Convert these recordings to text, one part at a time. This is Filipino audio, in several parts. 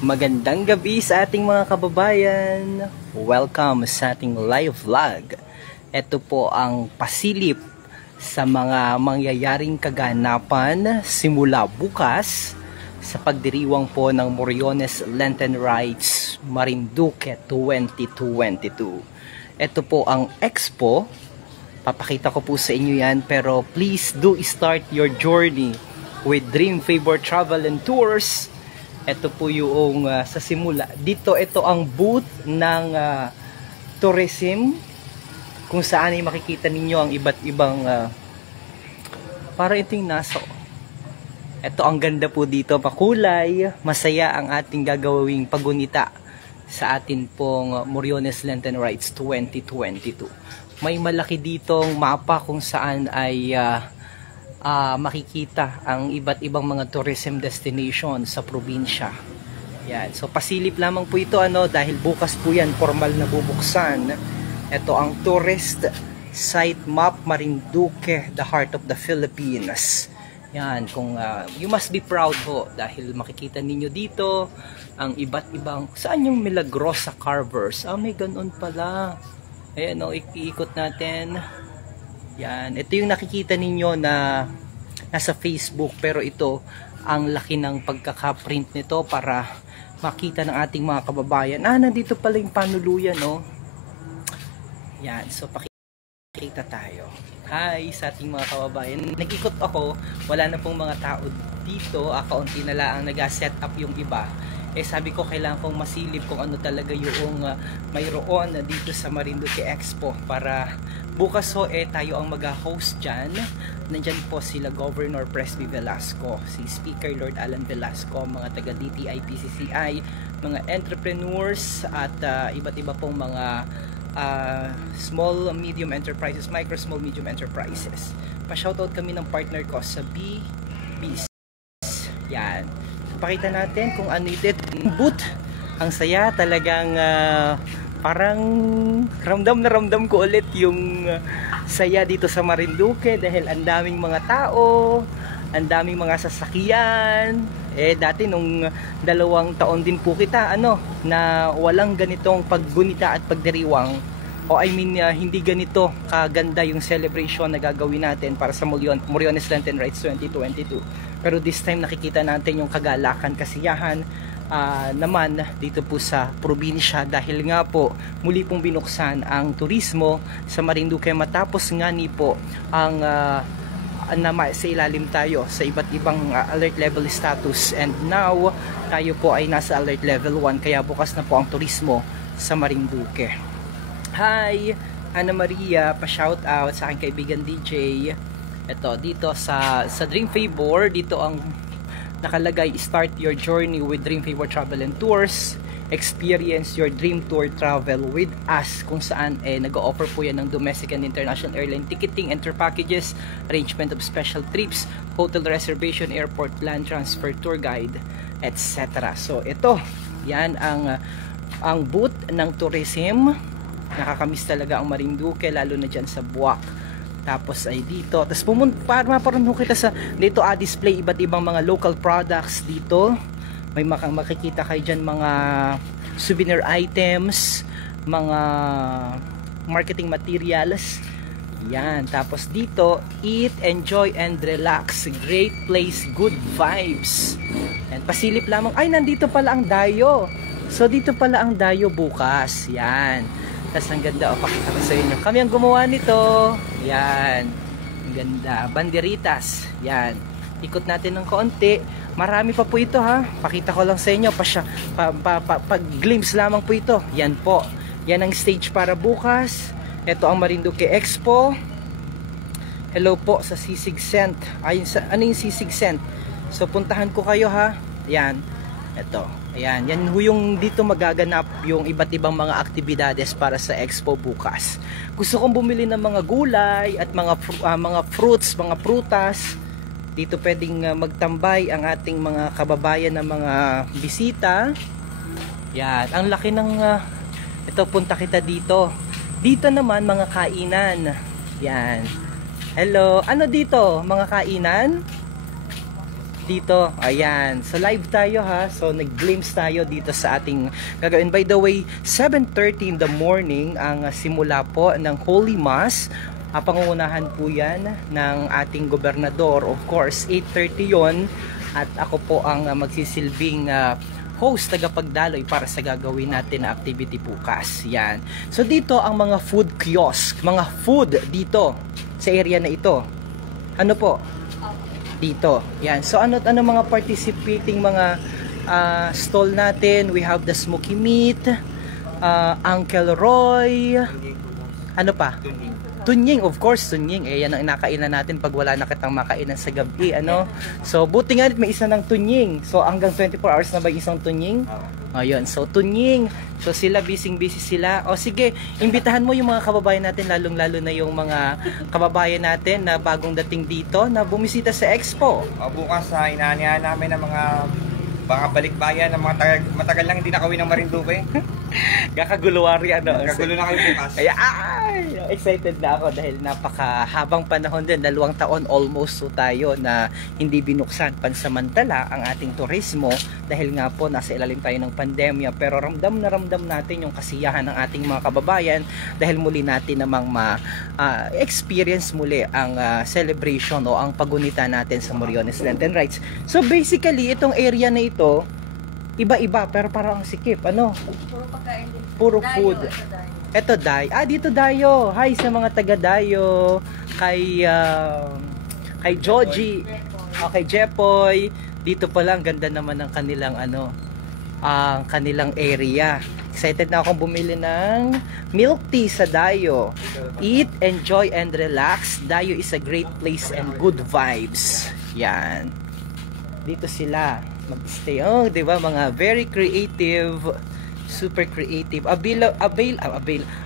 Magandang gabi sa ating mga kababayan. Welcome sa ating live vlog. Ito po ang pasilip sa mga mangyayaring kaganapan simula bukas sa pagdiriwang po ng Moriones Lenten Rites Marinduque 2022. Ito po ang expo. Papakita ko po sa inyo yan, pero please do start your journey with Dream Favor Travel and Tours. Ito po yung sa simula. Dito, ito ang booth ng tourism kung saan ay makikita ninyo ang iba't ibang para itong nasa. Ito ang ganda po dito, pakulay. Masaya ang ating gagawing pagunita sa atin pong Moriones Lenten Rites 2022. May malaki ditong mapa kung saan ay makikita ang iba't ibang mga tourism destination sa probinsya. Yan. So pasilip lamang po ito dahil bukas po yan formal na bubuksan. Ito ang tourist site map Marinduque, the heart of the Philippines. Yan, kung you must be proud po dahil makikita ninyo dito ang iba't ibang saan yung Milagrosa carvers. May ganoon pala. Ayan iikot natin. Yan, ito yung nakikita ninyo na nasa Facebook, pero ito ang laki ng pagkaka-print nito para makita ng ating mga kababayan. Nandito pala yung panuluyan, Yan, so pakita tayo. Hi sa ating mga kababayan. Nag-ikot ako, wala na pong mga tao dito, kaunti na lang nag-set up yung iba. Sabi ko kailangan kong masilip kung ano talaga yung mayroon dito sa Marinduque Expo para bukas tayo ang mag-host dyan. Nandyan po sila Governor Presby Velasco, si Speaker Lord Alan Velasco, mga taga DTI PCCI, mga entrepreneurs at iba't iba pong mga small medium enterprises, micro small medium enterprises. Pa-shoutout kami ng partner ko sa BBs. Yan. Pakita natin kung ano ito. Booth. Ang saya talagang parang ramdam na ramdam ko ulit yung saya dito sa Marinduque dahil ang daming mga tao, ang daming mga sasakyan. Dati nung 2 taon din po kita na walang ganitong paggunita at pagdiriwang. Hindi ganito kaganda yung celebration na gagawin natin para sa Moriones Lenten Rites 2022. Pero this time nakikita natin yung kagalakan, kasiyahan naman dito po sa probinsya dahil nga po muli pong binuksan ang turismo sa Marinduque matapos nga po ang sa ilalim tayo sa iba't ibang alert level status, and now tayo po ay nasa alert level 1 kaya bukas na po ang turismo sa Marinduque. Hi Ana Maria, pa-shout out sa aking kaibigan DJ. Ito dito sa Dream Favor, dito ang nakalagay, start your journey with Dream Favor Travel and Tours. Experience your dream tour travel with us, kung saan nag-o-offer po yan ng domestic and international airline ticketing and tour packages, arrangement of special trips, hotel reservation, airport land transfer, tour guide, etc. So ito, yan ang booth ng tourism. Nakakamiss talaga ang Marinduque, lalo na dyan sa Buwak. Tapos ay dito, tapos para maparoon kita sa dito display iba't ibang mga local products dito. May makikita kayo dyan mga souvenir items, mga marketing materials. Yan. Tapos dito, eat, enjoy, and relax. Great place, good vibes. Yan. Pasilip lamang. Nandito pala ang dayo. So dito pala ang dayo bukas. Yan. Tapos ang ganda. Pakita ko sa inyo. Kami ang gumawa nito. Yan. Ang ganda. Banderitas. Yan. Ikot natin ng konti. Marami pa po ito Pakita ko lang sa inyo. Pag-glimpse lamang po ito. Yan po. Yan ang stage para bukas. Ito ang Marinduque Expo. Hello po sa Sisig Cent. Ano yung Sisig Cent? So puntahan ko kayo Yan. Ito. Ayan. Yan yung dito magaganap yung iba't ibang mga aktibidades para sa Expo bukas. Gusto kong bumili ng mga gulay at mga fruits, mga prutas. Dito pwedeng magtambay ang ating mga kababayan na mga bisita. Yan, ang laki ng ito, punta kita dito. Dito naman mga kainan. Yan. Hello, ano dito? Mga kainan? dito. Ayan. So live tayo ha. So nag-glimpse tayo dito sa ating gagawin. By the way, 7:30 in the morning ang simula po ng Holy Mass. Pangungunahan po yan ng ating gobernador. Of course, 8:30 yon. At ako po ang magsisilbing host, tagapagdaloy para sa gagawin natin na activity bukas. Yan. So dito ang mga food kiosk, mga food dito sa area na ito. Ano po? Dito. Yan. So ano mga participating mga stall natin? We have the smoky meat, Uncle Roy. Ano pa? Tunying, of course, tunying. Yan ang inakainan natin pag wala na kitang makainan sa gabi, ano? So, buti nga may isa ng tunying. So, hanggang 24 hours na ba isang tunying? Ayun, so tunying. So, sila, busy sila. O, sige, imbitahan mo yung mga kababayan natin, lalong-lalo na yung mga kababayan natin na bagong dating dito, na bumisita sa Expo. Bukas, inaanihan namin ng mga balikbayan ng mga matagal lang hindi nakawin ng Marinduque. Kakaguluwari, ano? Kagulo na kayo bukas. Kaya, excited na ako dahil napakahabang panahon din, 2 taon almost so tayo na hindi binuksan pansamantala ang ating turismo dahil nga po nasa ilalim tayo ng pandemya, pero ramdam na ramdam natin yung kasiyahan ng ating mga kababayan dahil muli natin namang experience muli ang celebration o ang pagunita natin sa Moriones Lenten Rites. So basically itong area na ito iba-iba pero parang sikip, ano? Puro pagkain din. Puro Dayo, food. Eto, dito Dayo. Hi sa mga taga Dayo. Kay Joji. Kay Jepoy. Dito pala, ang ganda naman ng kanilang ang kanilang area. Excited na akong bumili ng milk tea sa Dayo. Eat, enjoy, and relax. Dayo is a great place and good vibes. Yan. Dito sila mag-stay. Oh, 'di ba? Mga very creative, super creative.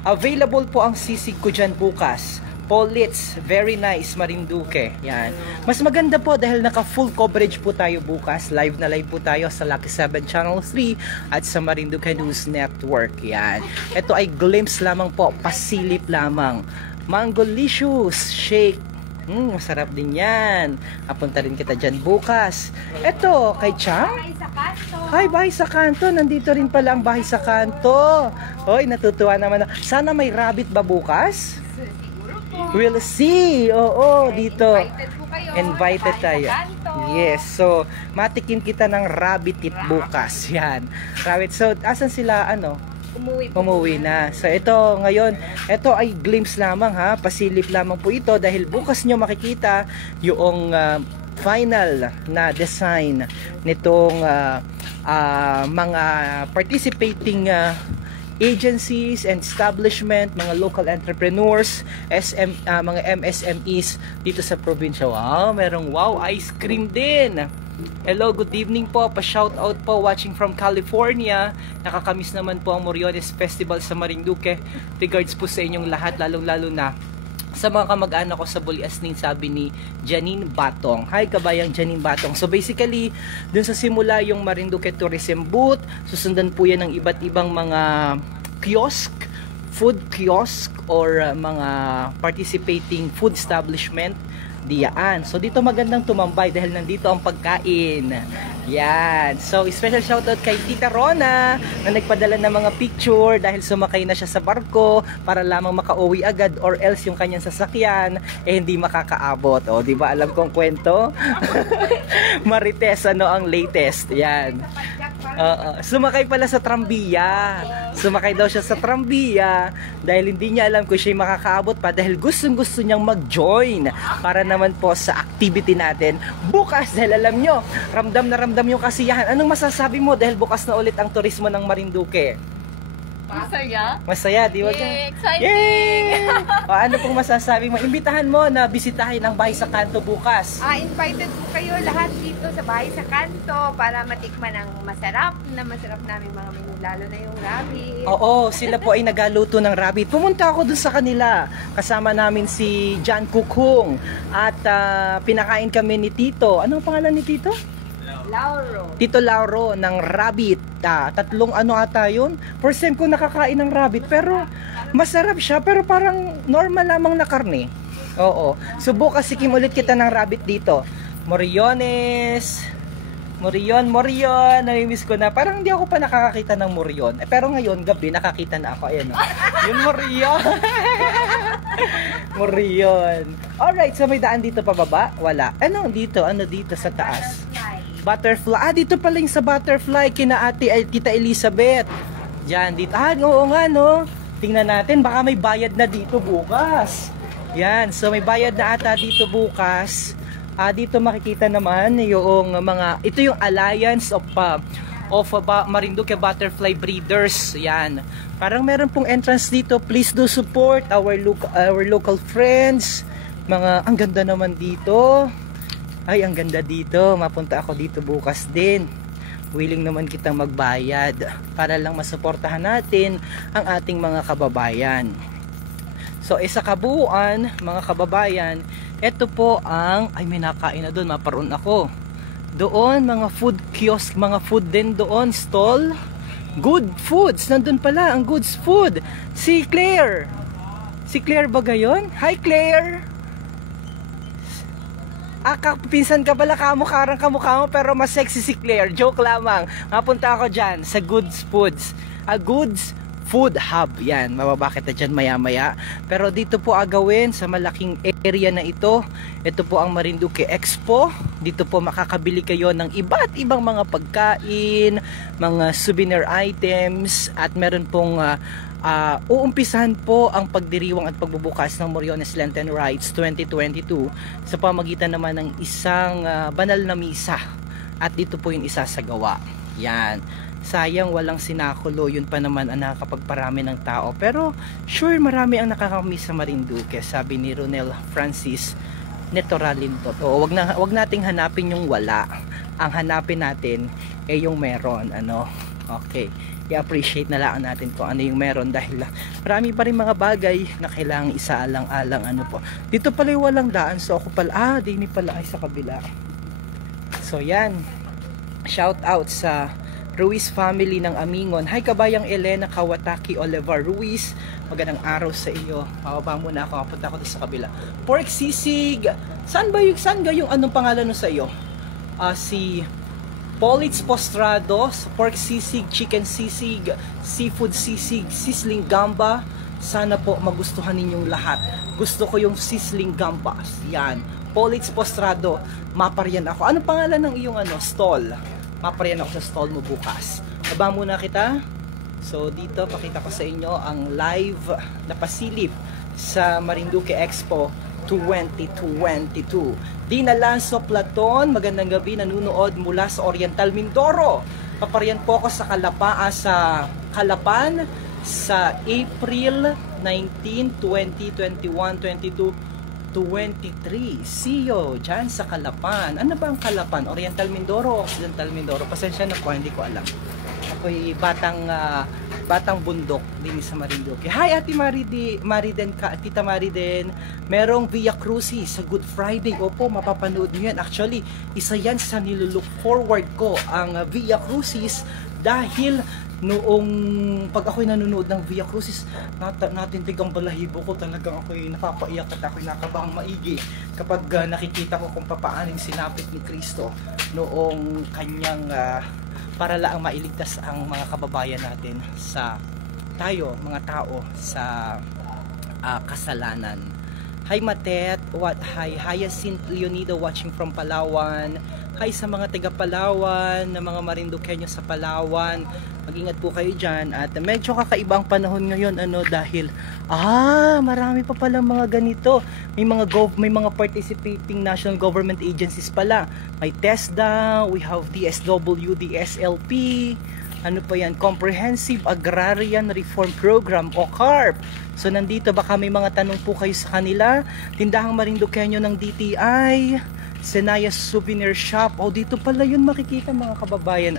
Available po ang sisig ko dyan bukas. Polits, very nice, Marinduque. Yan. Mas maganda po dahil naka full coverage po tayo bukas. Live na live po tayo sa Lucky 7 Channel 3 at sa Marinduque News Network. Yan. Ito ay glimpse lamang po, pasilip lamang. Mangolicious shake. Masarap din yan. Apunta rin kita dyan bukas. Eto, kay Chang. Hi, Bahay sa Kanto. Nandito rin pala ang Bahay sa Kanto. Hoy, natutuwa naman. Sana may rabbit ba bukas? Siguro po. We'll see. Oo, dito. Invited po kayo. Invited tayo. Yes, so matikim kita ng rabbit tip bukas. Yan. Rabbit. So, asan sila, umuwi na. So ito ngayon, ito ay glimpse lamang ha, pasilip lamang po ito dahil bukas nyo makikita yung final na design nitong mga participating agencies and establishment, mga local entrepreneurs, mga MSMEs dito sa probinsya. Wow, merong ice cream din. Hello, good evening po. Pa-shoutout po watching from California. Nakakamiss naman po ang Moriones Festival sa Marinduque. Regards po sa inyong lahat, lalong-lalo na sa mga kamag-anak ko sa Buliasnin, sabi ni Janine Batong. Hi, kabayang Janine Batong. So basically, dun sa simula yung Marinduque Tourism Booth, susundan po yan ng iba't ibang mga kiosk, food kiosk or mga participating food establishment diyaan. So dito magandang tumambay dahil nandito ang pagkain. Yan. So special shoutout kay Tita Rona na nagpadala ng mga picture dahil sumakay na siya sa barko para lamang makauwi agad or else yung kanyang sasakyan hindi makakaabot. O, di ba alam kong kwento? Marites, ang latest. Yan. Sumakay pala sa trambiya. Sumakay daw siya sa trambiya dahil hindi niya alam kung siya makakaabot pa dahil gustong-gusto niyang mag-join para naman po sa activity natin bukas dahil alam nyo, ramdam na ramdam yung kasiyahan. Anong masasabi mo dahil bukas na ulit ang turismo ng Marinduque? Masaya. Masaya, di ba? Yay, exciting! Yay! Ano pong masasabi mo? Imbitahan mo na bisitahin ang Bahay sa Kanto bukas. Invited po kayo lahat dito sa Bahay sa Kanto para matikman ang masarap namin mga menu, lalo na yung rabbit. Oo, sila po ay nagaluto ng rabbit. Pumunta ako dun sa kanila. Kasama namin si John Kukhung at pinakain kami ni Tito. Anong pangalan ni Tito? Lauro. Tito Lauro ng rabbit. Tatlong ata yun. First time ko nakakain ng rabbit pero masarap siya pero parang normal lamang na karne. Oo. So bukas sikim ulit kita ng rabbit dito. Moriones Morion, Morion, namimiss ko na. Parang hindi ako pa nakakakita ng Morion. Pero ngayon, gabi, nakakita na ako. Ayan, yung Morion. Morion. Alright, so may daan dito pababa? Wala. Ano dito sa taas? Butterfly. Dito pala yung sa butterfly kina Tita Elizabeth. Diyan, dito. Oo nga, no? Tingnan natin, baka may bayad na dito bukas. Yan, so may bayad na ata dito bukas. Dito makikita naman yung ito yung Alliance of Marinduque Butterfly Breeders. Yan. Parang meron pong entrance dito. Please do support our local friends. Ang ganda naman dito. Ay, ang ganda dito. Mapunta ako dito bukas din. Willing naman kitang magbayad para lang masuportahan natin ang ating mga kababayan. So, sa kabuuan, mga kababayan, ito po ay may nakain na doon, maparoon ako. Doon, mga food kiosk, mga food din doon, stall. Good Foods, nandun pala, ang Goods Food. Si Claire. Si Claire ba gayon? Hi, Claire. Pinsan ka pala, kamukha mo, pero mas sexy si Claire. Joke lamang. Mapunta ako dyan sa Goods Foods. Goods Food Hub. Yan, mababakit na dyan maya-maya. Pero dito po agawin sa malaking area na ito. Ito po ang Marinduque Expo. Dito po makakabili kayo ng iba't ibang mga pagkain, mga souvenir items, at meron pong uumpisahan po ang pagdiriwang at pagbubukas ng Moriones Lenten Rites 2022 sa pamagitan naman ng isang banal na misa. At dito po yung isasagawa. Yan. Sayang walang sinakulo, yun pa naman ang nakakapagparami ng tao. Pero sure, marami ang nakakamiss sa Marinduque, sabi ni Ronel Francis Netoralin Toto. Wag nating hanapin yung wala. Ang hanapin natin ay yung meron, Okay. I-appreciate na lang natin kung ano yung meron dahil marami pa rin mga bagay na kailangang isaalang-alang po. Dito pala yung walang daan, so ako pala, dini pala ay sa kabila. So yan. Shout out sa Ruiz family ng Amingon. Hi kabayang Elena Kawataki Oliver Ruiz. Magandang araw sa iyo. Mababa muna ako. Kapunta ako sa kabila. Pork sisig. Saan yung anong pangalan no sa iyo? Si Politz Postrado, pork sisig, chicken sisig, seafood sisig, sizzling gamba. Sana po magustuhan ninyong lahat. Gusto ko yung sizzling gambas. Yan. Politz Postrado. Maparian ako. Anong pangalan ng iyong stall? Maparian ako sa stall mo bukas. Baba muna kita. So dito pakita ko sa inyo ang live na pasilip sa Marinduque Expo 2022. Dina Lanzo Platon, magandang gabi, nanunood mula sa Oriental Mindoro. Paparian po ako sa Calapan sa April 19, 20, 21, 22, 23. See you dyan sa Calapan. Ano ba ang Calapan? Oriental Mindoro o Occidental Mindoro? Pasensya na po, hindi ko alam. Ako'y batang bundok din sa Marinduque. Hi Ate Mariden, Tita Mariden. Merong Via Crucis sa Good Friday. Opo, mapapanood nyo yan. Actually, isa yan sa nilulook forward ko, ang Via Crucis, dahil noong pag ako'y nanonood ng Via Crucis, natindig ang balahibo ko. Talagang ako'y napapaiyak at ako'y nakabang maigi kapag nakikita ko kung papaanong sinapit ni Kristo noong kanyang para lang mailigtas ang mga kababayan natin sa mga tao sa kasalanan. Hi Matet, hi Hyacinth Leonido watching from Palawan. Hi sa mga taga Palawan, na mga Marinduqueño sa Palawan. Mag-ingat po kayo dyan. At medyo kakaibang panahon ngayon dahil marami pa pala mga ganito. May mga participating national government agencies pala. May TESDA, we have DSW, DSLP. Ano pa yan? Comprehensive Agrarian Reform Program o CARP. So nandito, baka may mga tanong po kayo sa kanila. Tindahang Marinduqueño ng DTI, Senaya Souvenir Shop. Dito pala yun makikita mga kababayan.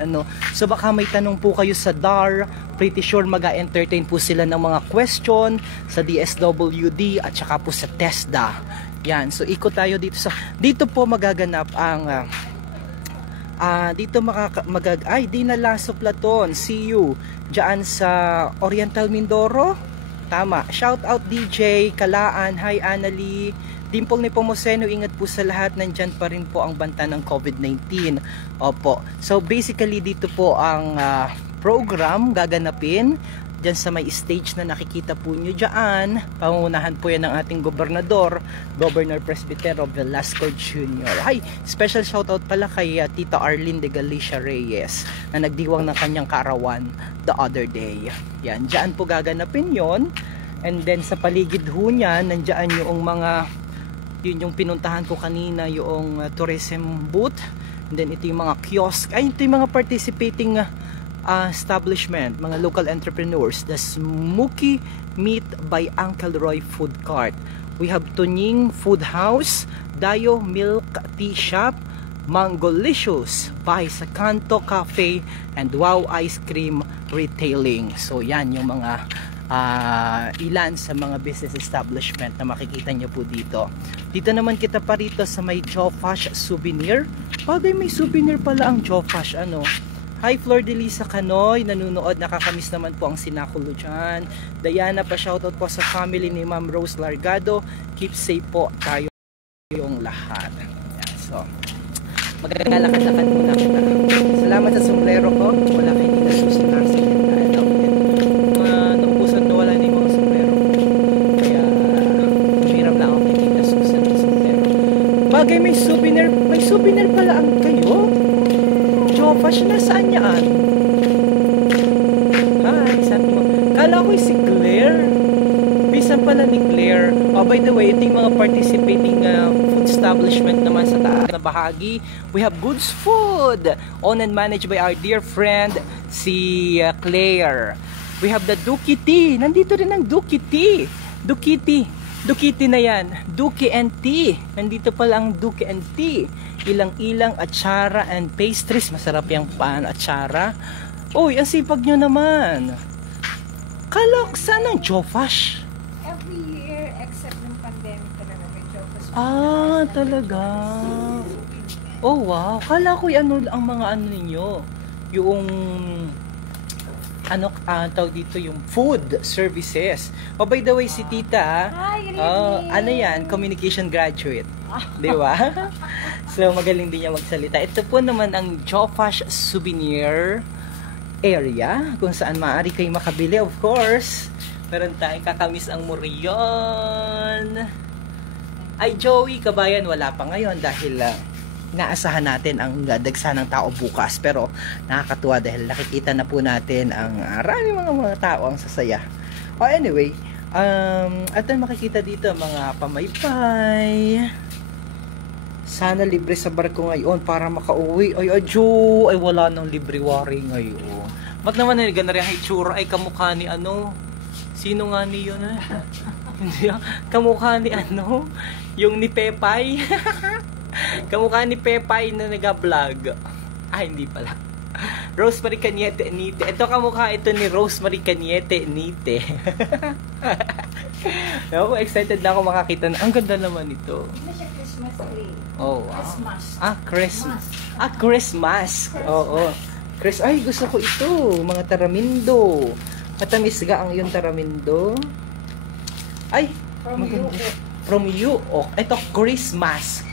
So baka may tanong po kayo sa DAR. Pretty sure mag-entertain po sila ng mga question sa DSWD at saka po sa TESDA. Yan. So ikot tayo dito dito po magaganap ang dito Dina Lasso Platon. See you diyan sa Oriental Mindoro. Tama. Shout out DJ Kalaan. Hi Annalie. Dimple ni Pomoseno, ingat po sa lahat. Nandyan pa rin po ang banta ng COVID-19. Opo. So basically dito po ang program gaganapin dyan sa may stage na nakikita po nyo dyan. Pangunahan po yan ng ating gobernador, Governor Presbytero Velasco Jr. Hi, special shoutout pala kay Tita Arlene de Galicia Reyes na nagdiwang ng kanyang kaarawan the other day. Yan, dyan po gaganapin yon. And then sa paligid ho niyan, nandyan yung mga, yun yung pinuntahan ko kanina, yung tourism booth. And then ito yung mga kiosk, ay ito yung mga participating establishment, mga local entrepreneurs. The Smoky Meat by Uncle Roy Food Cart. We have Tunying Food House, Dayo Milk Tea Shop, Mangolicious by Sakanto Cafe, and Wow Ice Cream Retailing. So yan yung mga ilan sa mga business establishment na makikita nyo po dito. Dito naman kita pa rito sa may Jofash Souvenir. Bagay may souvenir pala ang Jofash, ano. Hi Flor de Lisa Canoy, nanunood, nakakamiss naman po ang sinakulo dyan. Diana, pa shoutout po sa family ni Ma'am Rose Largado. Keep safe po tayo yung lahat. Yan, so maglalakad-lakad muna kita. Salamat sa sombrero ko. Wala kayo hindi nasusunar sa nung puso na wala na yung mga sombrero. Kaya hirap lang ako kay Tita Susan ng sombrero. Bagay may souvenir pala ang kayo. Jofash, nasaan yan? Hi, sabi mo. Kala ko si Claire. Bisan pala ni Claire. Oh, by the way, ito yung mga participating food establishment naman sa taas na bahagi. We have Goods Food, owned and managed by our dear friend, si Claire. We have the Duki Tea. Nandito rin ang Duki Tea. Duki Tea. Duki na yan. Duki and Tea. Nandito pala ang Duki and Tea. Ilang-ilang atsara and pastries. Masarap yung atsara. Uy, ang sipag nyo naman. Kala ko saan ang Jofash? Every year, except ng pandemic talaga, may Jofash. Talaga. Oh, wow. Kala ko ano ang mga ano ninyo. Yung tawag dito, yung food services. Oh, by the way, si Tita, Hi, ano yan, communication graduate. Di ba? So, magaling din niya magsalita. Ito po naman ang Jofash Souvenir area, kung saan maaari kayo makabili, of course. Meron tayong kakamiss ang Murion. Ay, Joey, kabayan, wala pa ngayon dahil inaasahan natin ang dagsa ng tao bukas, pero nakakatuwa dahil nakikita na po natin ang mga tao ang sasaya. Anyway, at makikita dito mga pamaypay. Sana libre sa barko ngayon para makauwi. Ay wala nang libre wari ngayon. Ba't naman ganari ang itsura ay kamukha ni ano? Sino nga ni yun? Hindi, kamukha ni ano? Yung ni Pepay. Kamukha ni Pepay na nag-vlog. Hindi pala. Rosemary Cañete Nite. Ito kamukha ito ni Rosemary Cañete Nite. Ako, excited na ako makakita na. Ang ganda naman ito. Hindi siya Christmas tree. Oh, wow. Christmas. Christmas. Oo. Ay, gusto ko ito. Mga taramindo. Matamis ga ang yung taramindo. Ay, from you. Oh, ito, Christmas.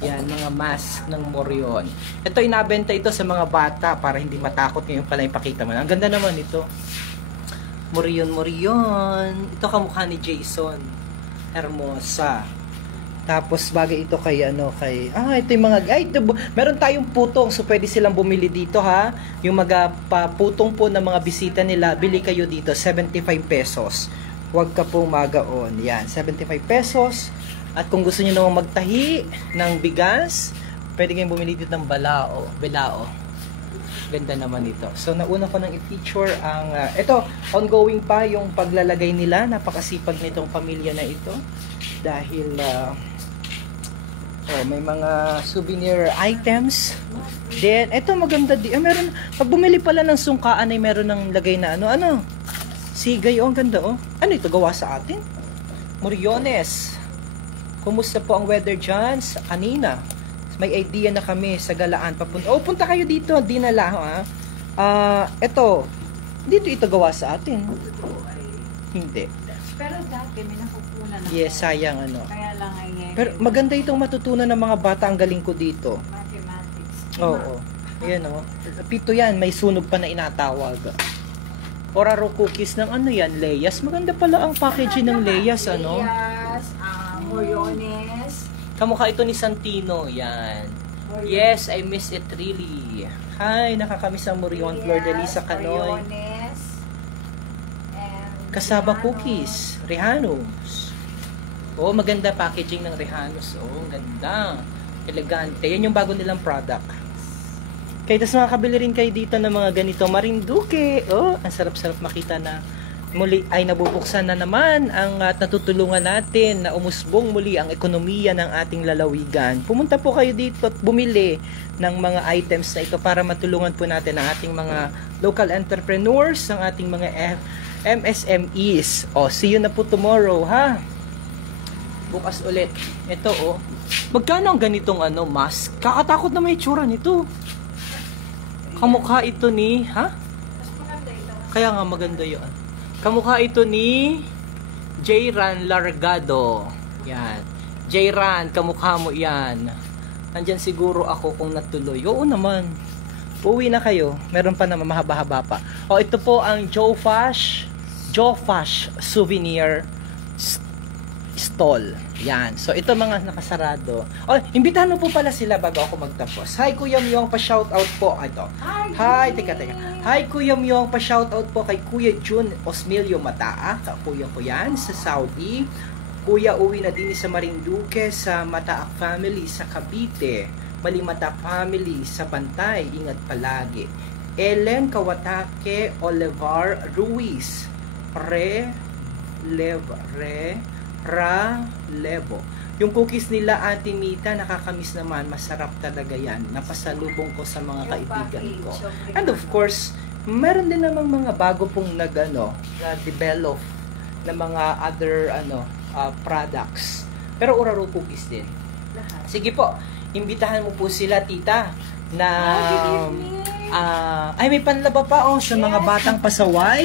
Yan, mga mask ng Morion. Ito, inabenta ito sa mga bata para hindi matakot ngayon pala ipakita mo. Ang ganda naman ito. Morion. Ito kamukha ni Jason. Hermosa. Tapos bagay ito kay ito yung mga meron tayong putong, so pwede silang bumili dito ha. Yung putong po ng mga bisita nila, bili kayo dito 75 pesos. Huwag ka pong magaon. Yan, 75 pesos. At kung gusto niyo naman magtahi ng bigas, pwede kayong bumili dito ng belao. Ganda naman ito. So nauna ko nang i-feature ang ito, ongoing pa yung paglalagay nila. Napakasipag nitong pamilya na ito dahil may mga souvenir items. Then ito maganda din. Meron pag bumili pala ng sungkaan ay meron ng lagay na sigay. Ang ganda Ano ito gawa sa atin? Moriones. Kumusta po ang weather dyan? Kanina, may idea na kami sa Galaan. Punta kayo dito, dinala dito ito gawa sa atin. Hindi. Pero dati, may nakukunan muna na. Yes, sayang ano. Kaya lang ay Pero maganda itong matutunan ng mga bata. Ang galing ko dito. mathematics. Oo. Ayan o. Pito yan. May sunog pa na inatawag. Oraro cookies ng ano yan, Layas. Maganda pala ang packaging ng Layas, ano? Yes, Moriones. Kamukha ito ni Santino. Yan. Yes, I miss it really. Hi, nakakamiss ang Morion Flor de Lisa Canoy. Moriones. And Kasaba Rehanos. cookies. Rehanos. Oh, maganda packaging ng Rehanos. Oh, ganda. Elegante. Yan yung bago nilang product. Kaya tas makakabili rin kayo dito ng mga ganito Marinduque. Oh, ang sarap-sarap makita na muli ay nabubuksan na naman ang natutulungan natin na umusbong muli ang ekonomiya ng ating lalawigan. Pumunta po kayo dito at bumili ng mga items na ito para matulungan po natin ang ating mga local entrepreneurs, ang ating mga MSMEs. Oh, see you na po tomorrow, ha? Bukas ulit. Ito, oh. Magkano ang ganitong mask? Kakatakot na may itsura nito. Kamukha ito ni, ha? Kaya nga maganda yun. Kamukha ito ni Jayran Largado. Yan. Jayran, kamukha mo yan. Nandyan siguro ako kung natuloy. Oo naman. Uwi na kayo. Meron pa naman mahaba-haba pa. O, ito po ang Joe Fash Souvenir Stall. Yan. So, ito mga nakasarado. O, imbitahan mo po pala sila bago ako magtapos. Hi, Kuya Myong, pa-shoutout po. Ito. Hi, teka. Hi, Kuya Myong, pa-shoutout po kay Kuya Jun Osmilio Mataa. Kuya ko yan sa Saudi. Kuya, uwi na din sa Marinduque, sa Mataak family sa Cavite. Malimata family sa Bantay. Ingat palagi. Ellen Kawatake Olivar Ruiz. Levo. Yung cookies nila, Ate Mita, nakakamiss naman. Masarap talaga yan. Napasalubong ko sa mga kaibigan ko. And of course, meron din namang mga bago pong na-develop na mga other products. Pero Oraro cookies din. Sige po, imbitahan mo po sila, tita, na ay may panlaba pa sa mga batang pasaway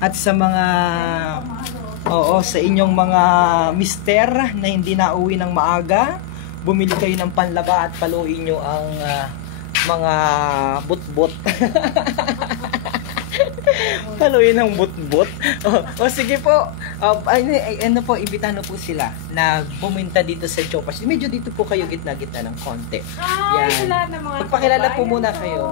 at sa mga sa inyong mga mister na hindi nauwi ng maaga. Bumili kayo ng panlaba at paluin nyo ang mga butbot. Paluin ng butbot. Sige po. Imbitahan po sila na pumunta dito sa Jopas. Medyo dito po kayo gitna-gitna ng konti. Hi, sa lahat ng mga Magpakilala po kababayan muna ko. kayo.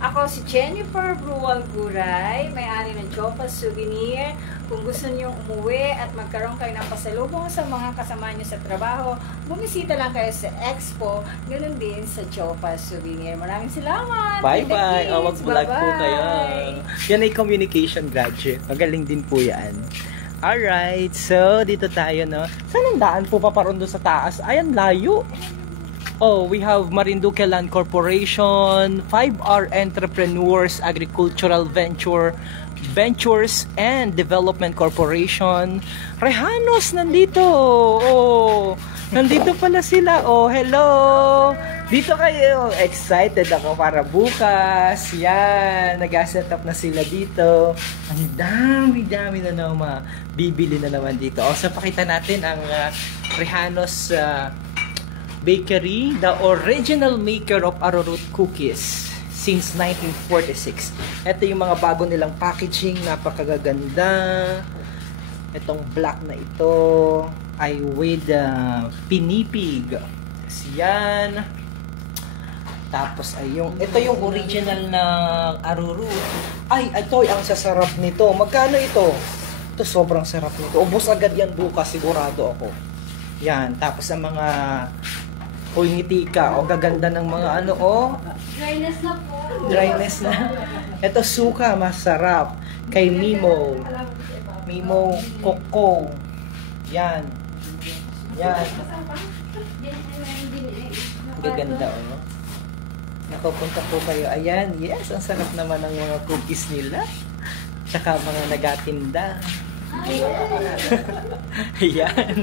Ako si Jennifer Brual Guray, may-ari ng Jopas Souvenir. Kung gusto niyo umuwi at magkaroon kayo ng pasalubong sa mga kasama niyo sa trabaho, bumisita lang kayo sa Expo, ganun din sa Jopas Souvenir. Maraming salamat! Bye-bye! Mag-vlog po kayo. Yan ay communication graduate. Magaling din po yan. Alright, so dito tayo, no? Saan ang daan po paparoon doon sa taas? Ayan, layo. Oh, we have Marinduque Land Corporation, 5R Entrepreneurs Agricultural Ventures and Development Corporation. Rehanos nandito. Oh, nandito pala sila. Oh, hello. Dito kayo. Excited ako para bukas. Yan, nag-set up na sila dito. Ang dami na naman. Bibili na naman dito. Oh, so pakita natin ang Rehanos Bakery, the original maker of arrowroot cookies since 1946. Ito yung mga bago nilang packaging, napakaganda. Itong black na ito ay with pinipig. Yan. Tapos ay ito yung original na arrowroot. Ay, ito ang sasarap nito. Magkano ito? Ito sobrang sarap nito. Ubos agad yan bukas, sigurado ako. Yan, tapos ang mga ngiti ka, gaganda ng mga Dryness na po. dryness na. Ito suka, masarap. Kay Mimo Coco. Yan. Gaganda, Nakupunta po kayo. Ayan, yes, ang sarap naman ng mga cookies nila. Tsaka mga nagatinda. Yan.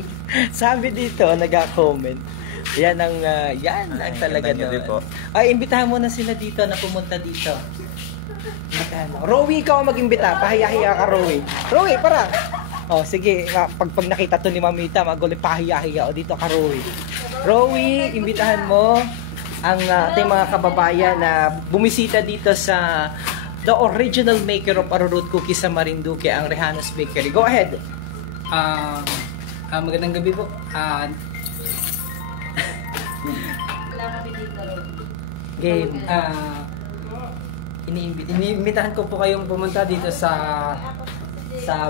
Sabi dito, nag-comment. Yan ang talaga doon. Ay, imbitahan mo na sila dito na pumunta dito. Rowie, ikaw ang mag-imbita. Pahiya-hiya ka, Rowie. Rowie, para. Oh, sige, pag nakita to ni Mamita, magulo pahiya-hiya. O dito ka, Rowie. Rowie, imbitahan mo ang ating mga kababayan na bumisita dito sa the original maker of arrowroot cookies sa Marinduque, ang Rehanos Bakery. Go ahead. Magandang gabi po. Game. Iniimbitahan ko po kayong pumunta dito sa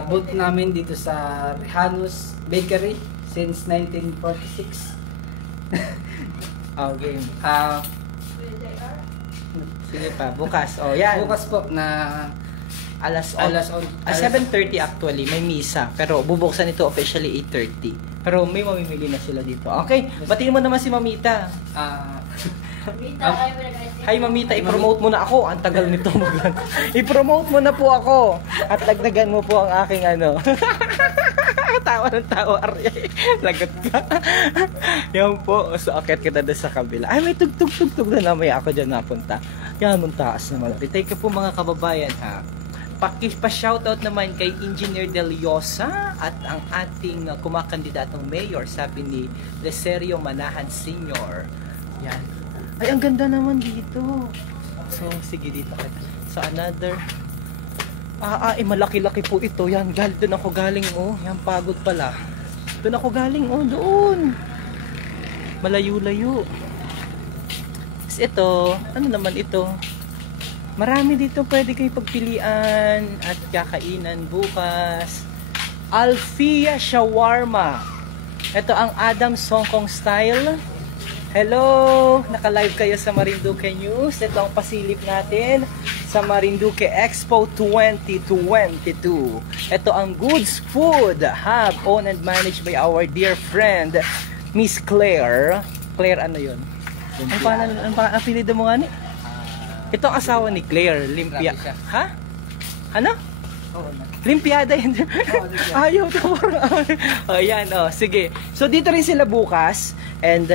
booth namin dito sa Rehanos Bakery since 1946. Oh, game. Sige pa, bukas. Oh, yan. Bukas po na Alas 7:30 7:30 actually, may misa. Pero bubuksan ito officially 8:30. Pero may mamimili na sila dito. Okay, batiin mo naman si Mamita. Hi Mamita, i-promote mo na ako. Ang tagal nito i-promote mo na po ako. At dagdagan mo po ang aking ano. Tawa ng tawa, Arya. Lagot ka. Yan po. So, akit kita doon sa kabila. Ay, may tugtog na namaya ako dyan napunta. Yan, ang taas naman. Thank you po mga kababayan, ha. Pa-shoutout naman kay Engineer Del Yosa at ang ating kumakandidatong mayor, sabi ni Leserio Manahan Sr. Yan. Ay, ang ganda naman dito. So, sige dito. So, another. Malaki-laki po ito. Yan, doon ako galing, oh. Yan, pagod pala. Doon ako galing, oh. Doon. Malayo-layo. Tapos ito, ano naman ito? Marami dito pwede kayo pagpilian at kakainan bukas. Alfia Shawarma. Ito ang Adam Songkong style. Hello! Naka-live kayo sa Marinduque News. Ito ang pasilip natin sa Marinduque Expo 2022. Ito ang Goods Food Hub, owned and managed by our dear friend, Miss Claire. Claire, ano yun? Ang apelido mo nga ni? Ito ang asawa ni Claire, Limpia. Ha? Ano? Limpiada yun. Ayaw to. Oh, yan, oh. Sige. So, dito rin sila bukas. And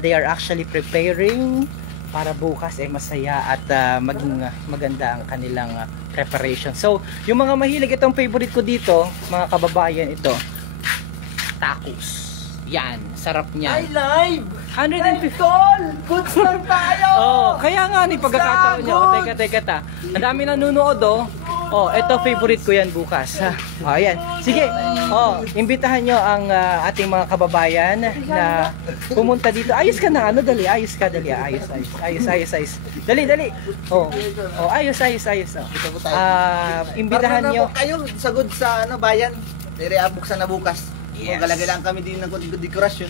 they are actually preparing para bukas masaya at maging maganda ang kanilang preparation. So, yung mga mahilig, itong favorite ko dito, mga kababayan, ito. Tacos. Yan. Sarap niyan. Ay, live! 150. Good start tayo! Oh, kaya nga ni pagkakataon niyo. Teka ta. Ang dami nanonood, oh. Oh, ito favorite ko yan bukas. Ha? Oh, ayan. Sige. Oh, imbitahan nyo ang ating mga kababayan na pumunta dito. Ayos ka na, ano, dali. Ayos ka, dali. Ayos. Dali. Oh, ayos. Oh. Imbitahan nyo. Kayo, sagod sa bayan. Buksan na bukas. Yes. Maglalagay lang kami din ng dekorasyon.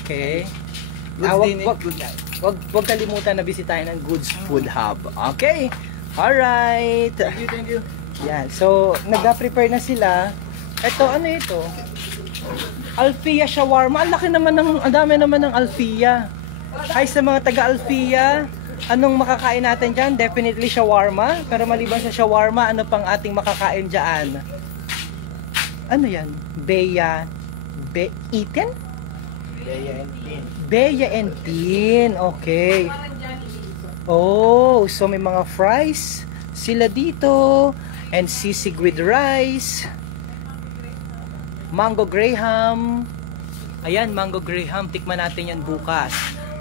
Okay. Goods Wag kalimutan na bisitahin ang Goods Food Hub. Okay. Alright. Thank you. Yan. So, nag-prepare na sila. Ito, ano ito? Alfia Shawarma. Ang dami naman ng Alfia. Hi sa mga taga-Alfia. Anong makakain natin dyan? Definitely shawarma. Pero maliban sa shawarma, ano pang ating makakain dyan? Ano yan? Itin? Beya and Tin. Okay. Oh, so may mga fries sila dito. And sisig with rice. Mango Graham. Ayan, Mango Graham. Tikman natin yan bukas.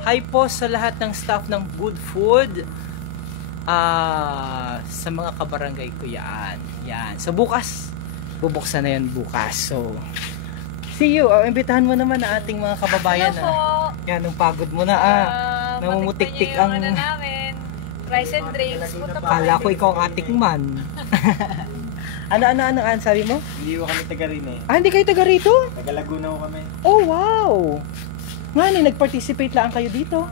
Hi po sa lahat ng staff ng Good Food. Sa mga kabarangay ko yan. Yan. So bukas, bubuksan na yan bukas. So, see you. Imbitahan mo naman ang ating mga kababayan. Hello po. Yan, nung pagod mo na. Namumutik-tik ang... namin. Rice and drinks. Punta po. Kala ko ikaw ang ating man. ano, sabi mo? Hindi ko kami taga rin eh. Hindi kayo taga rito? Taga Laguna ko kami. Oh, wow! Nga nag-participate lang kayo dito.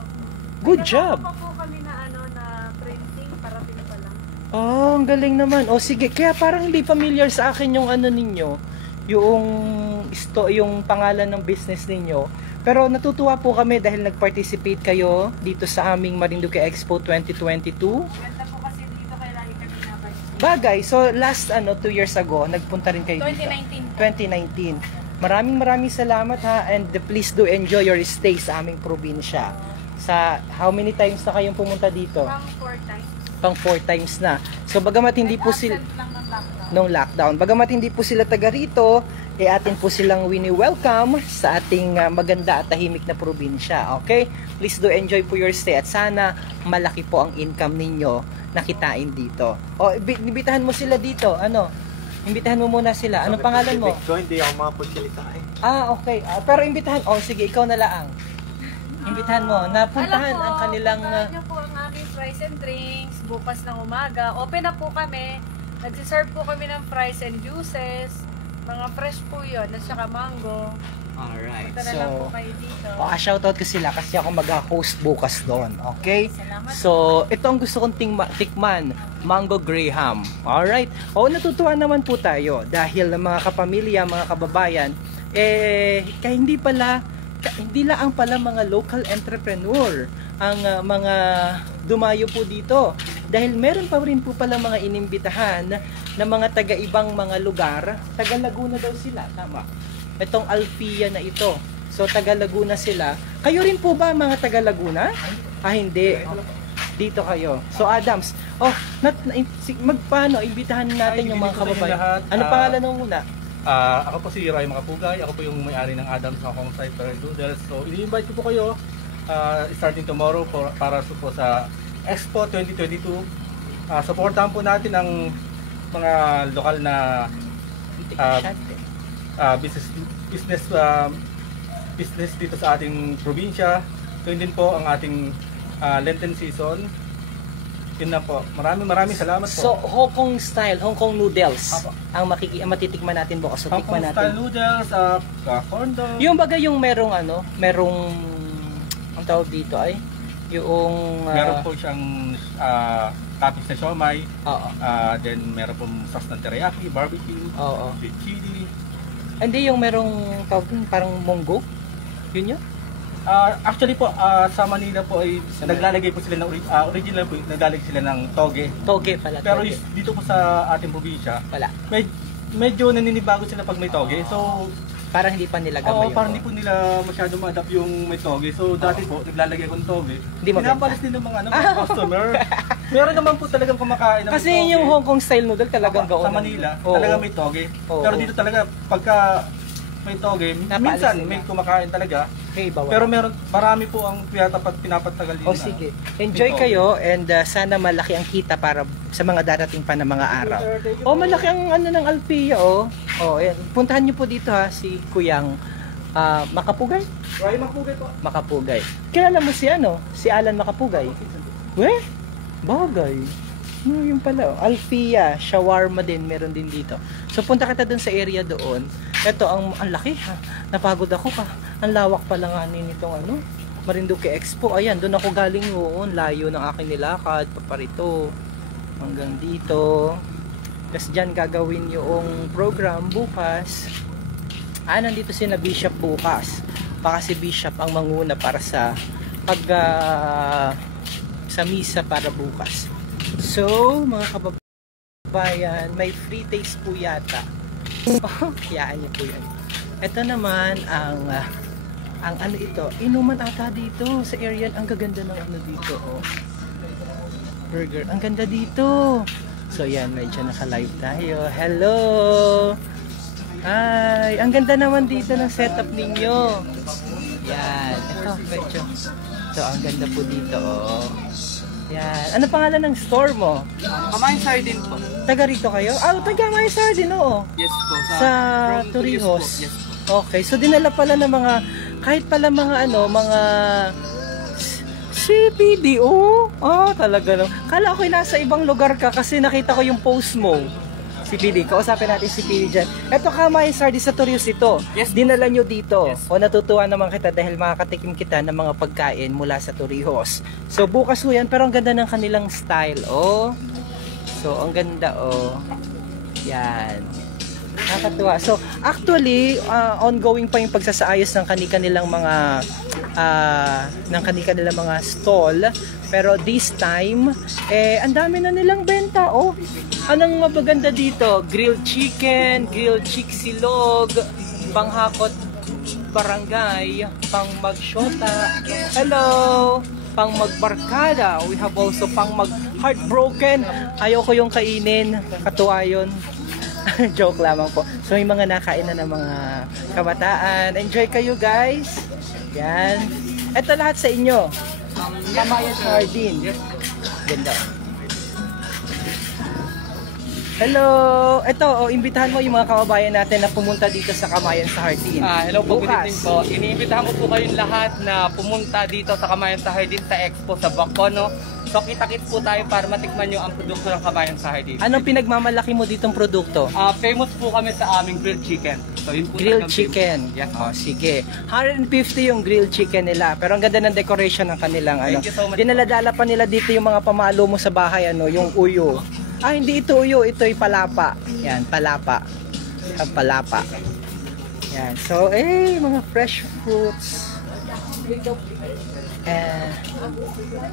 Good job! Pa po kami na printing para pa lang. Oh, ang galing naman. Oh, sige. Kaya parang hindi familiar sa akin yung ano ninyo. Yung pangalan ng business ninyo. Pero natutuwa po kami dahil nag-participate kayo dito sa aming Marinduque Expo 2022. Ganda po kasi dito kaya lagi kami nabay. Bagay, so last 2 years ago, nagpunta rin kayo dito. 2019. Maraming salamat ha, and please do enjoy your stay sa aming probinsya. Sa how many times na kayong pumunta dito? Pang 4 times. Pang 4 times na. So bagamat hindi po sila Absent lang ng lockdown. nung lockdown. Bagamat hindi po sila taga rito, atin po silang wini-welcome sa ating maganda at tahimik na probinsya. Okay? Please do enjoy po your stay at sana malaki po ang income ninyo na kitain dito. O, imbitahan mo sila dito. Ano? Imbitahan mo muna sila. Anong pangalan mo? So, hindi ako mapagsalita eh. Okay. Pero imbitahan. Sige, ikaw na lang. Imbitahan mo. Napuntahan Alam po, ang kanilang... puntahan niyo po ang aming fries and drinks bukas ng umaga. Open na po kami. Nagsiserve po kami ng fries and juices. Mga fresh po yun. At saka mango. Alright. Punta na lang po kayo dito. Shoutout ko sila kasi ako mag-host bukas doon. Okay? Salamat. So, ito ang gusto kong tikman. Mango Graham. Alright? Natutuwa naman po tayo dahil ng mga kapamilya, mga kababayan, hindi lang pala mga local entrepreneur ang mga dumayo po dito. Dahil meron pa rin po pala mga inimbitahan na mga taga-ibang mga lugar. Taga Laguna daw sila. Tama. Itong Alfia na ito. So, taga Laguna sila. Kayo rin po ba mga taga Laguna? Hindi. Dito kayo. So, Adams. Magpaano? Imbitahan natin yung mga kababayan. Ano pangalan mo muna? Ako po si Ray Makapugay. Ako po yung may-ari ng Adams Hong Kong Side Noodles. So, i-invite ko po kayo starting tomorrow para po sa Expo 2022. Supportahan po natin ang mga lokal na business dito sa ating probinsya. Ito din po ang ating Lenten season. Yun na po. Maraming salamat po. So, Hong Kong style, Hong Kong noodles. Apo. Ang matitikman natin bukas. So, Hong tikman Kong natin. style noodles, corn dog. Yung bagay yung merong ang tawag dito ay yung Meron po siyang toppings na siomai. Oo. Then meron pong sauce ng teriyaki, barbecue, Oo. with chili. Hindi yung merong tawag dun, parang munggo. Yun yun? Actually po, sa Manila po ay naglalagay po sila ng original po, naglalagay sila ng toge. Toge pala. Pero toge. dito po sa ating probinsya, Wala. medyo naninibago sila pag may toge. So, Parang hindi pa nila gamay. parang hindi po nila masyado ma-adapt yung may toge. So, dati po, naglalagay ako ng toge. Hindi maganda. Pinapalis din ng mga mga customer. Meron naman po talagang kumakain na may Kasi toge. yung Hong Kong style noodle talagang Sa gaon. Manila, Oo. talaga may toge. Oo. Pero dito talaga, pagka may toge, Napaalis minsan nila. may kumakain talaga. Okay, bawal. Pero marami po ang pinapatagal din. sige. Enjoy Ito. kayo and sana malaki ang kita para sa mga darating pa na mga araw. Malaki ang ng Alpia ayan. Puntahan niyo po dito si Kuyang Makapugay. Ray Makapugay po. Makapugay. Kilala mo si Alan Makapugay? Bagay. Yung pala. Alfia, shawarma din, meron din dito. So punta kita dun sa area doon. Ito, ang laki ha. Napagod ako pa. Ang lawak pala nga nitong Marinduque Expo. Ayan, doon ako galing noon. Layo ng aking nilakad. Paparito. Hanggang dito. Tapos dyan gagawin yung program bukas. Nandito si na Bishop bukas. Baka si Bishop ang manguna para sa sa misa para bukas. So, mga kababayan, may free taste po yata. Kayaan niyo po yan. Ito naman ang ito, inuman ata dito sa area. Ang gaganda ng dito, burger. Ang ganda dito. So, yan, medyo naka-live tayo. Hello! Ay, ang ganda naman dito ng setup ninyo. Yan. Ito, medyo. So, ang ganda po dito, Yan. Ano pangalan ng store mo? Kamain sardine po. Taga rito kayo? Taga May Sardine, Yes po. Sa Torrijos. Okay, so dinala pala ng mga, kahit pala mga mga CPDO. Talaga no. Kala ko nasa ibang lugar ka kasi nakita ko yung post mo. CPD, kausapin natin si CPD dyan. Ito Kamay Sardine sa Torrijos ito. Yes, Dinala nyo dito. Yes. Natutuwa naman kita dahil makakatikim kita ng mga pagkain mula sa Torrijos. So bukas po yan, pero ang ganda ng kanilang style. So ang ganda Yan. Nakakatuwa. So actually, ongoing pa yung pagsasaayos ng kanilang mga mga stall. Pero this time, ang dami na nilang benta. Anong mapaganda dito? Grilled chicken, grilled silog, panghakot barangay, pang magshota. Hello! Pang magbarkada. We have also pang mag heartbroken. Ayoko yung kainin. Katuwa yun. Joke lamang po. So may mga nakain na ng mga kabataan. Enjoy kayo guys. Yan. Ito lahat sa inyo. Kamayan Sardine. Ganda. Hello! Ito, imbitahan mo yung mga kababayan natin na pumunta dito sa Kamayan sa Hardin. Hello po, good Bukas. evening po. Iniimbitahan ko po kayong lahat na pumunta dito sa Kamayan sa Hardin sa Expo sa Bacono. So kita-kits po tayo para matikman nyo ang produkto ng Kamayan sa Hardin. Anong pinagmamalaki mo ditong produkto? Famous po kami sa aming grilled chicken. So yun po Grilled talagang chicken. famous. Yes. Oh, sige. 150 yung grilled chicken nila. Pero ang ganda ng decoration ng kanilang ano. Thank you so much. Dinaladala pa nila dito yung mga pamalo mo sa bahay ano, yung uyo. Hindi ito uyo, ito'y palapa. Yan, palapa. Ang palapa. Yan. So, mga fresh fruits.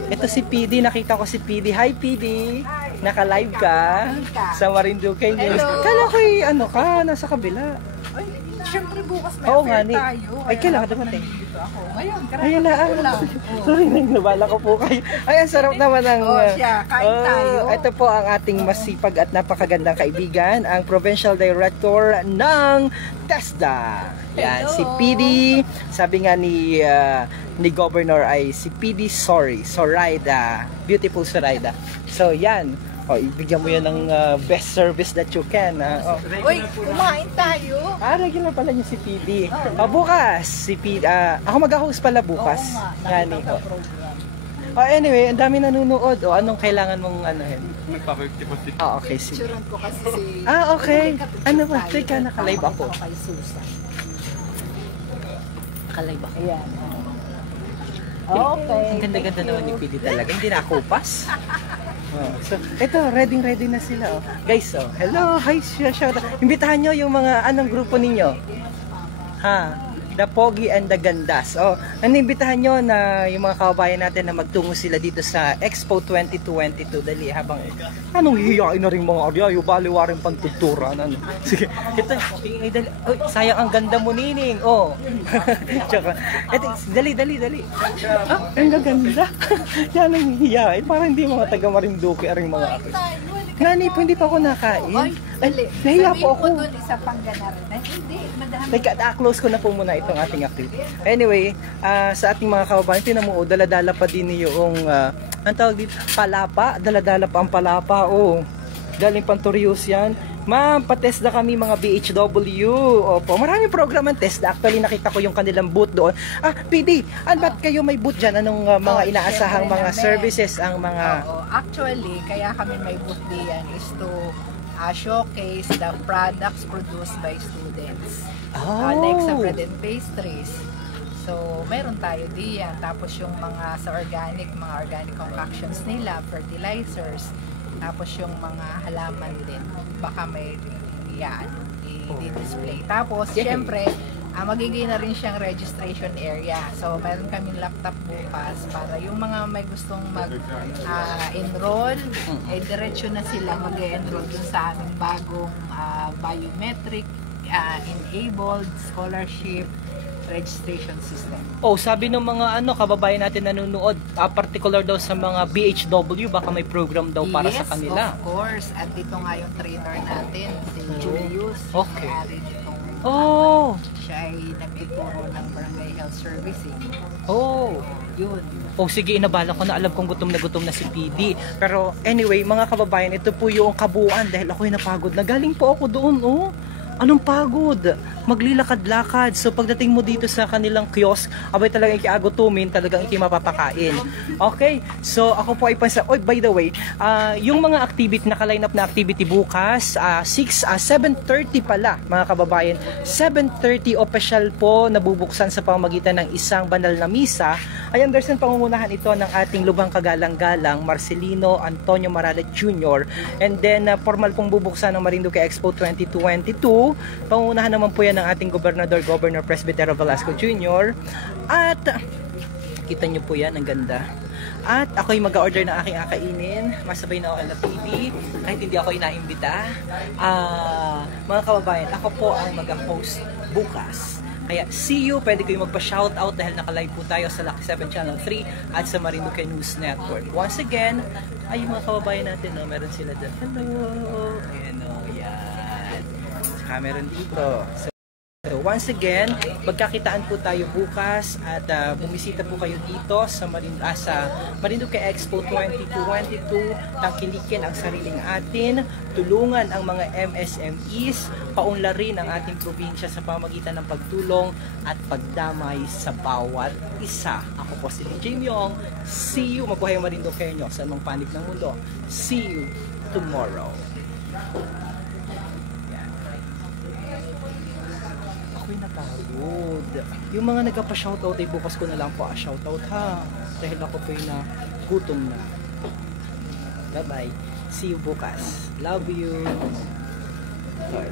Ito si PD, nakita ko si PD. Hi PD! Naka-live ka sa Marinduque News. Kala ko ano ka, nasa kabila. Ay, syempre bukas may Oo nga, affair ni. tayo. Ay, kailangan dumating. Dito ako. Ngayon, Ay, lang. Sorry, nabala ko po kayo. Ay, ang sarap naman ng... siya, kain tayo. Ito po ang ating masipag at napakagandang kaibigan, ang Provincial Director ng TESDA. Yan, si PD. Sabi nga ni Governor ay si PD Zoraida. Beautiful Zoraida. So, yan. Ibigyan mo yan ng best service that you can. Uy, kumain tayo. Regular pala niya si PD. Bukas, si PD. Ako mag-host pala bukas. Gani ko. Anyway, ang dami nanonood. Anong kailangan mong anuhin? Magpa-birthday po si Okay, sige. Picturean ko kasi si... Okay. Ano ba? Teka, naka-live ako. Kay Susan. Naka-live ako. Ayan. Okay. Ang ganda-ganda naman ni PD talaga. Hindi na ako pas. So, ito, ready na sila. Guys, hello, hi, shout out. Imbitahan nyo yung mga anong grupo ninyo. The Pogi and the Gandas. Nanimbitahan nyo na yung mga kababayan natin na magtungo sila dito sa Expo 2022. Dali, habang anong hihiyain na rin mga arya, yung baliwaring pantugturan. Ano. Sige, ito, dali. Sayang ang ganda mo, Nining. Tsaka, ito, dali. Ang gaganda. Yan ang hihiyain. Parang hindi mga taga Marinduque aring mga arya. Nani, hindi pa ako nakain. Dali. Nahiya po ako. Sabihin mo doon isa pang ganarin. Hindi, madami. Teka, close ko na po muna itong ating activity. Anyway, sa ating mga kababayan, tinamuo, daladala pa din yung, ang tawag dito, palapa. Daladala pa ang palapa. Galing Panturios yan. Ma'am, pa-test na kami mga BHW. Opo, maraming program ang test. Actually, nakita ko yung kanilang booth doon. PD, ba't kayo may booth dyan? Anong mga inaasahang mga services ang mga... Actually, kaya kami may booth diyan is to showcase the products produced by students. Like sa bread and pastries. So, meron tayo diyan. Tapos yung mga sa organic concoctions nila, fertilizers. Tapos yung mga halaman din, baka may i-display. Tapos, syempre, magiging na rin siyang registration area. So, meron kaming laptop bukas para yung mga may gustong mag-enroll, diretso na sila mag-enroll dun sa aming bagong biometric, enabled scholarship registration system. Sabi ng mga kababayan natin nanonood, particular daw sa mga BHW, baka may program daw para sa kanila. Yes, of course. At dito nga yung trainer natin, si Julius. Okay. May-ari nitong siya ay nagtuturo ng barangay health servicing. Yun. Sige, inabala ko na, alam kong gutom na si PD. Pero anyway, mga kababayan, ito po yung kabuuan dahil ako'y napagod na. Galing po ako doon, Anong pagod? Maglilakad-lakad. So pagdating mo dito sa kanilang kiosk, abay talagang ikiagutumin, talagang mapapakain. Okay? So ako po ay by the way, yung mga activity, naka-line up na activity bukas, 7:30 pala mga kababayan. 7:30 official po nabubuksan sa pamamagitan ng isang banal na misa. Ay understand pangungunahan ito ng ating lubhang kagalang-galang Marcelino Antonio Maralet Jr. And then formal pong bubuksan ng Marinduque Expo 2022. Pangunahan naman po yan ng ating Governor Presbytero Velasco Jr. At kita nyo po yan, ang ganda. At ako'y mag-order ng aking akainin. Masabay na ako na PD kahit hindi ako inaimbita. Mga kababayan, ako po ang mag-host bukas. Kaya see you, pwede kayo magpa-shoutout dahil naka-live po tayo sa Lucky 7 Channel 3 at sa Marinduque News Network. Once again, ay yung mga kababayan natin, meron sila dyan. Hello! Ayan, yan. meron dito. So once again, magkakitaan po tayo bukas at bumisita po kayo dito sa Marinduque Expo 2022. Tangkilikin ang sariling atin, tulungan ang mga MSMEs, paunlarin ang ating probinsya sa pamagitan ng pagtulong at pagdamay sa bawat isa. Ako po si DJ Myong. See you, mabuhay ang Marinduqueño sa anong panig ng mundo. See you tomorrow. Ako'y napagod. Yung mga nagpa-shoutout ay bukas ko na lang po shoutout ha. Dahil ako po'y na gutom na. Bye bye. See you bukas. Love you. Bye.